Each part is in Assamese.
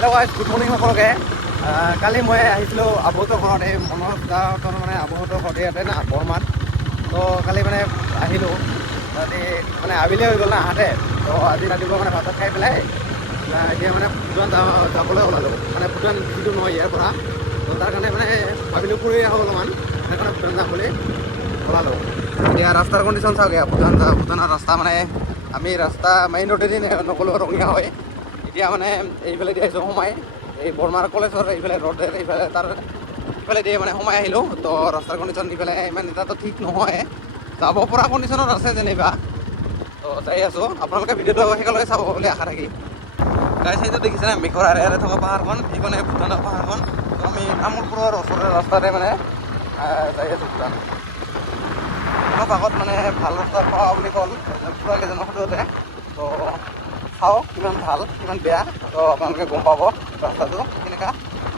হেল্ল' গাইজ, গুড মৰ্ণিং সকলোকে। কালি মই আহিছিলোঁ আবুহঁতৰ ঘৰত, এই মনোজ দাহঁতৰ মানে আবুহঁতৰ ঘৰতে ইয়াতে না বৰমাত। তো কালি মানে আহিলোঁ, তাতে মানে আবেলি হৈ গ'ল না আহাতে। তো আজি ৰাতিপুৱা মানে ভাত খাই পেলাই এতিয়া মানে ভূটান যাবলৈ ওলালোঁ। মানে ভূটান বেছি দূৰ নহয় ইয়াৰ পৰা। তো তাৰ কাৰণে মানে ভাবিলোঁ ফুৰি আহোঁ অলপমান, সেইকাৰণে ভূটান যাম বুলি ওলালোঁ। এতিয়া ৰাস্তাৰ কণ্ডিশ্যন চাওঁগে, ভূটানৰ ৰাস্তা মানে আমি ৰাস্তা মেইন ৰোডেদি নগ'লেও ৰঙীয়া হয়। এতিয়া মানে এইফালে দি আহিছোঁ সোমাই, এই বৰমাৰ কলেজৰ এইফালে ৰ'ড এইফালে তাৰ ইফালে দিয়ে মানে সোমাই আহিলোঁ। তো ৰাস্তাৰ কণ্ডিশ্যন দি পেলাই ইমান এটাতো ঠিক নহয়, যাব পৰা কণ্ডিশ্যনত আছে যেনিবা। তো যাই আছোঁ, আপোনালোকে ভিডিঅ'টো শেষলৈকে চাব বুলি আশা থাকি। গাইজ, সেইটো দেখিছেনে মেঘৰ আৰে থকা পাহাৰখন, এইখনে ভূটানৰ পাহাৰখন। তো আমি তামোলপুৰৰ ওচৰৰ ৰাস্তাতে মানে যাই আছোঁ ভূটান। অলপ আগত মানে ভাল ৰাস্তা পোৱা বুলি ক'ল কেইজনৰ সুধোতে। তো চাওঁ কিমান ভাল কিমান বেয়া, তো আপোনালোকে গম পাব ৰাস্তাটো কেনেকুৱা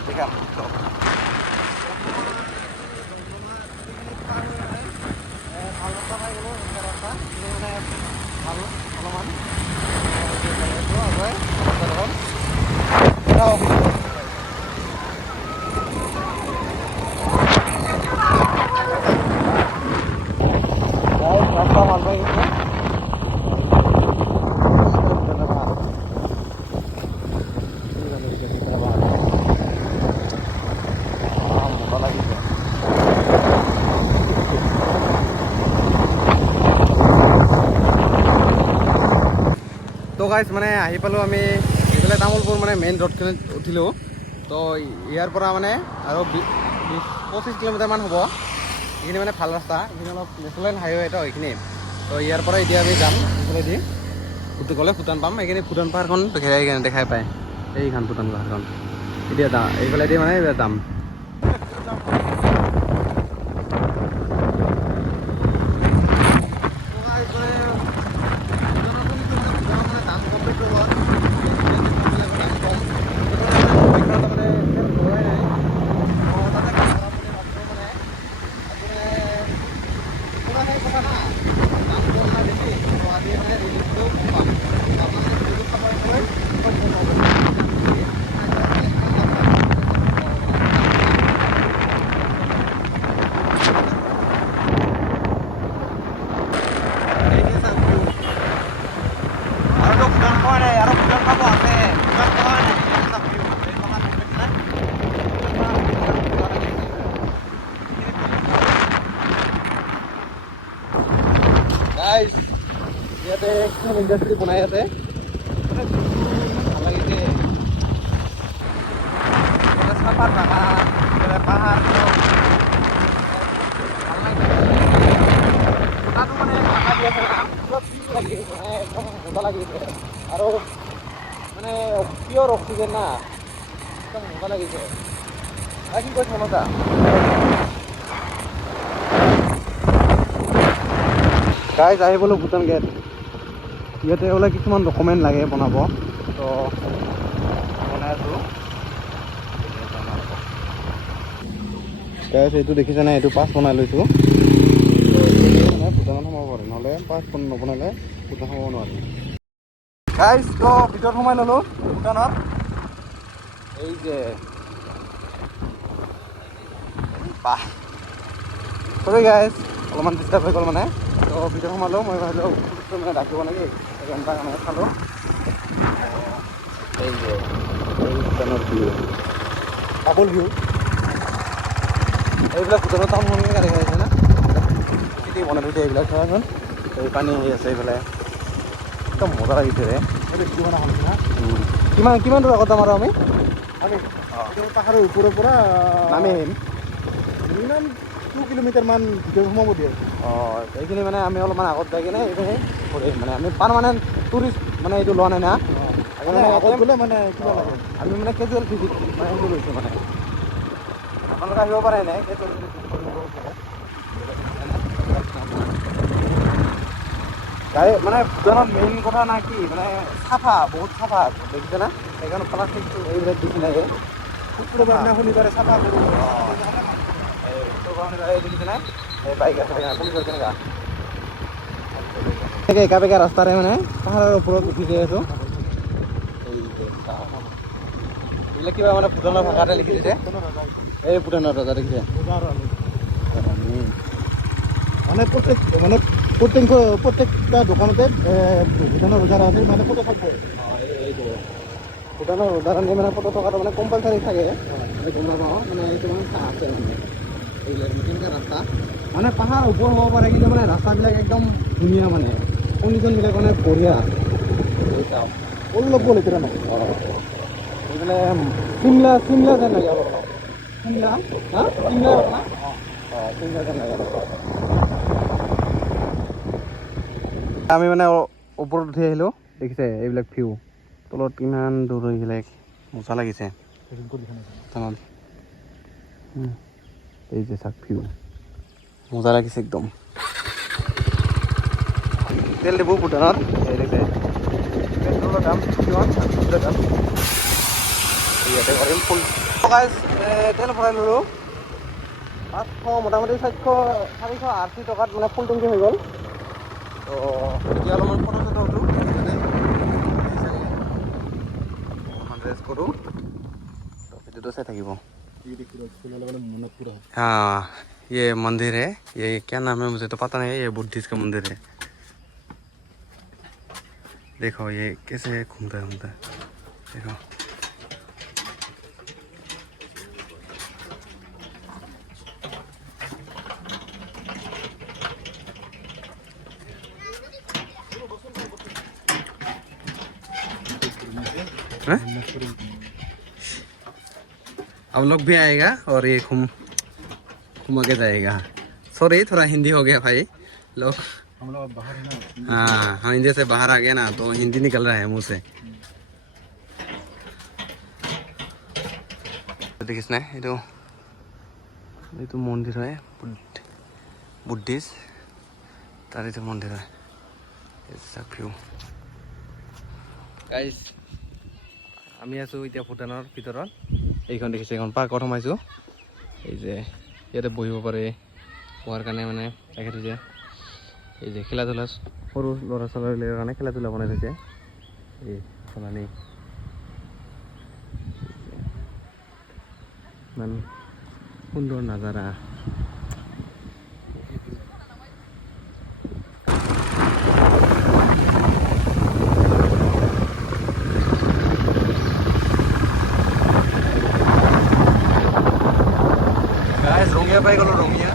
দেখাম। তো ভাল ৰাস্তা পাই গ'লোঁ, ৰাস্তা মানে ভাল অলপমান ৰাস্তা ভাল পাই গৈছে। তো গাইজ, মানে আহি পালোঁ আমি এইফালে তামোলপুৰ মানে মেইন ৰোডখনত উঠিলোঁ। তো ইয়াৰ পৰা মানে আৰু 20-25 কিলোমিটাৰমান হ'ব। এইখিনি মানে ভাল ৰাস্তা, এইখিনি অলপ নেশ্যনেল হাইৱে তো এইখিনি। তো ইয়াৰ পৰা এতিয়া আমি যাম এইফালেদি গ'লে ভূটান পাম। এইখিনি ভূটান পাহাৰখন দেখাই পায়, এইখন ভূটান পাহাৰখন। এতিয়া এইফালেদি মানে যাম। গাইজ, ইয়াতে এখন ইণ্ডাষ্ট্ৰি বনাই আছে, ভাল লাগিছে। চাহপাত বাগান, পাহাৰ তাতো মানে ভাষা দি আছে না, মজা লাগিছে। আৰু মানে পিয়ৰ অক্সিজেন না, একদম মজা লাগিছে। আৰু কি কৈছে মজা গাইজ, আহি গ'লোঁ ভূটান গেট। ইয়াতে বোলে কিছুমান ডকুমেণ্ট লাগে বনাব, তো বনাই আছোঁ। গাইজ, এইটো দেখিছেনে, এইটো পাছ বনাই লৈছোঁ। মানে ভূটানত সোমাব পাৰে, নহ'লে পাছ নবনালে ভূটান সোমাব নোৱাৰে। গাইজ, তো ভিতৰত সোমাই ল'লোঁ ভূটানত। এই যে চৰি গাইজ, অলপমান ডিষ্টাৰ্ব হৈ গ'ল মানে। তো ভিতৰত সোমালোঁ, মই ভাবিলোঁ মানে ডাকিব নেকি, সেইকাৰণে মানে চালোঁ। এই যে এই ভূটানৰ ভিউ, ডাবল ভিউ। এইবিলাক ভূটানৰ টাউনখন কেনেকৈ দেখা আছে না, খেতি বনাই থৈছে এইবিলাক চাবাচোন। এই পানী আহি আছে এইফালে, একদম মজা লাগিছে ৰে। কিমান দূৰ আগত যাম আৰু আমি পাহাৰৰ ওপৰৰ পৰা নামি আহিম। মিনিমাম 2 কিলোমিটাৰমান ভিতৰত সোমাব দিয়ে। অঁ, এইখিনি মানে আমি অলপমান আগত যাই কিনে এইখিনি ঘূৰিম। মানে আমি পাৰমানেণ্ট টুৰিষ্ট মানে এইটো লোৱা নাই না, আগত গ'লে মানে কিবা লাগে, আমি মানে কেজুৱেল ভিজিট মানে সেইটো লৈছোঁ। মানে আপোনালোকে আহিব পাৰে নাই কেজুৱেল ভিজিট গাড়ী মানে ভূটানত মেইন কথা না কি, মানে চাফা, বহুত চাফা দেখিছে না। সেইকাৰণে প্লাষ্টিকটো এইবিলাক দেখি লাগে শনিবাৰে চাফা কৰোঁ। দেখিছে নাই, এই বাইক আছে পুলিচৰ কেনেকুৱা একা বেকা ৰাস্তাৰে মানে পাহাৰৰ ওপৰত উঠি যাই আছোঁ। এইবিলাক কিবা মানে ভূটানৰ ভাষাতে লিখি দিছে। এই ভূটানৰ ৰজা দেখিছে। মানে প্ৰত্যেকটা দোকানতে ভূটানৰ ৰজা ৰাণীৰ মানে ফটো থাকবে। এইটো ভূটানৰ ৰজা ৰাণীৰ মানে ফটো থকাটো মানে কম্পালচাৰী থাকে। গম নাপাওঁ মানে এইটো মানে আছে মানে এইবিলাক কেনেকুৱা ৰাস্তা মানে পাহাৰ ওপৰ হ'ব পাৰে কিন্তু মানে ৰাস্তাবিলাক একদম ধুনীয়া মানে কণ্ডিশ্যনবিলাক মানে বঢ়িয়া। অলপ লেতেৰা নাই। এইফালে চিমলা চিমলা যেন লাগে অলপ চিমলা হা চিমলা না চিমলা যেন লাগে আমি মানে ওপৰত উঠি আহিলোঁ দেখিছে এইবিলাক ভিউ তলত কিমান দূৰ এইবিলাক মজা লাগিছে এই যে চাক ভিউ মজা লাগিছে একদম তেল ডিপু ভূটানৰ এই দেখিছে পেট্ৰলৰ দাম কিমান দাম ইয়াতে কৰিম ফুল তেল ভৰাই ল'লোঁ 500 মোটামুটি 480 টকাত মানে ফুল টেংকি হৈ গ'ল তো এতিয়া অলপমান ফটো চটো উঠোঁ অলপমান ৰেষ্ট কৰোঁ তো ভিডিঅ'টো চাই থাকিব हाँ ये मंदिर है ये क्या नाम है मुझे तो पता नहीं है ये बुद्धिस्ट का मंदिर है देखो ये कैसे घूमता है देखो अब लोग भी आएगा और ये घूम के जाएगा सॉरी थोड़ा हिंदी हो गया भाई लोग हम लोग बाहर है ना हाँ हम इंडिया से बाहर आ गए ना तो हिंदी निकल रहा है मुंह से देखिस ना ये तो मंदिर है बुद्धिस्ट तार ये मंदिर है ऐसा व्यू गाइस আমি আছোঁ এতিয়া ভূটানৰ ভিতৰত এইখন দেখিছে এইখন পাৰ্কত সোমাইছোঁ এই যে ইয়াতে বহিব পাৰে বহাৰ কাৰণে মানে ৰাখি থৈছে এই যে খেলা ধূলা সৰু ল'ৰা ছোৱালীৰ কাৰণে খেলা ধূলা বনাই থৈছে এই সোণালী ইমান সুন্দৰ নাজাৰা ৰঙিয়া পাই গ'লোঁ ৰঙিয়া